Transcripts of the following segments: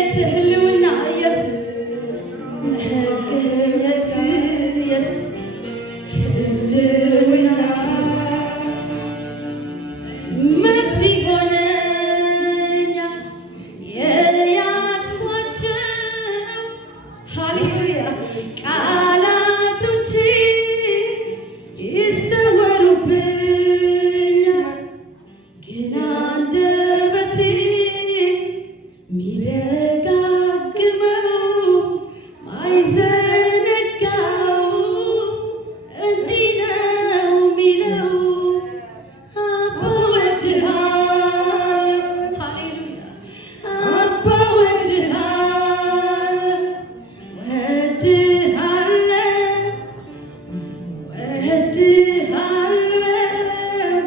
ህልውና ኢየሱስ መገኘት ኢየሱስ ህልውና መልስ ሆነኛል የያዝኳቸው ሃሌሉያ ቃላቶች ይሰወሩብኛል ግን አንደበቴ ሚደጋግመው ማይዘነጋው እንዲህ ነው ሚለው አባ ወድሃለሁ ሃሌሉያ አባ ወድሃለሁ ወድሃለሁ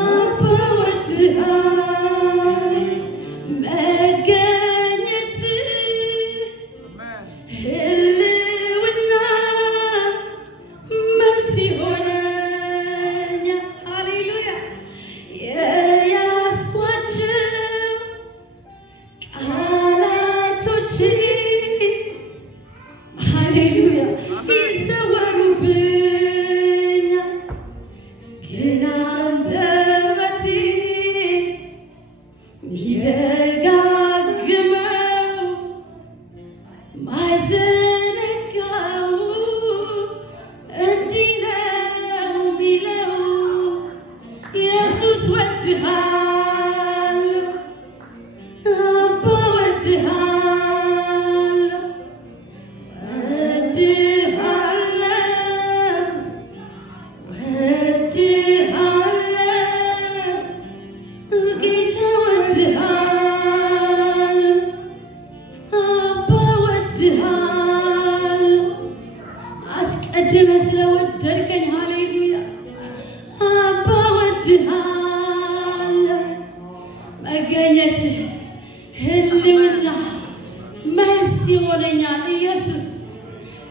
አባ ወድሃለሁ መገኘት ህልውና መልስ ሆነኛል ሃሌሉያ የያዝኳቸው ቃላቶች ሃሌሉያ ይሰወሩብኛል ግን አንደበቴ ሚደጋግመው ማይዘነጋው እንዲህ ነው ሚለው ኢየሱስ ወድሃለሁ አባ ወድሃለሁ ወድሃለሁ ጌታ ወድሃለሁ አባ ወድሃለሁ አስቀድመህ ስለወደድከኝ ሃሌሉያ አባ ወድሃለሁ መገኘትህ ህልውና መልስ ይሆነኛል ኢየሱስ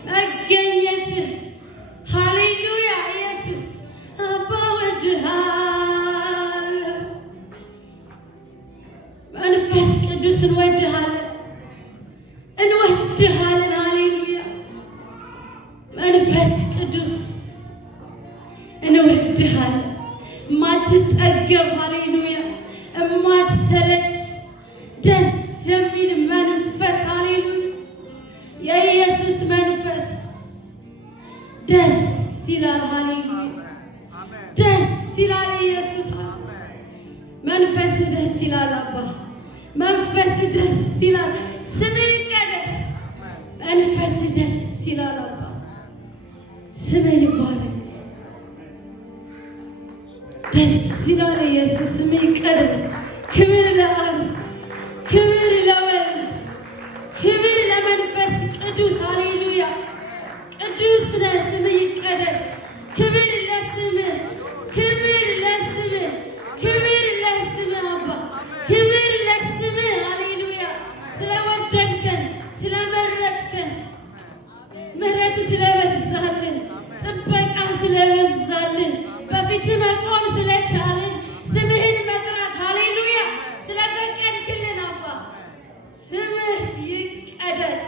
መገኘትህ ሃሌሉያ ኢየሱስ አባ ወድሃለሁ መንፈስ ቅዱስ እንወድሃለን ሃሌሉያ መንፈስ ቅዱስ እንወድሃለን ማትጠገብ ሃሌሉያ እማትሰለች ደስ የሚል መንፈስ ሃሌሉያ የኢየሱስ መንፈስ ደስ ይላል ሃሌሉያ ደስ ይላል ኢየሱስ መንፈስ ደስ ይላል አባ መንፈስ ደስ ይላል ስምህ ይቀደስ መንፈስ ደስ ይላል አባ ስምህ ይባረክ ደስ ይላል ኢየሱስ ስምህ ይቀደስ ክብር ለአብ ክብር ለወልድ ክብር ለመንፈስ ቅዱስ ሃሌሉያ ቅዱስ ነህ ስምህ ይቀደስ ክብር ለስምህ ክብር ለስምህ ክብር ለስምህ አባ ክብር ለስምህ ሃሌሉያ ስለወደድከን ስለመረጥከን ምሕረት ስለበዛልን ጥበቃ ስለበዛልን በፊት መቆም ስለቻልን ስምህን መጥራት ሃሌሉያ ስለፈቀድክልን አባ ስምህ ይቀደስ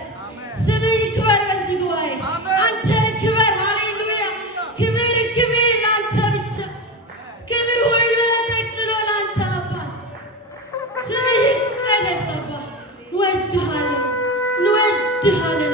ስምህ ይክበር በዚህ ጉባኤ አንተ ክበር ሃሌሉያ ክብር ክብር ለአንተ ብቻ ክብር ሁሉ ተጠቅልሎ ለአንተ አባ ስምህ ይቀደስ አባ እንወድሃለን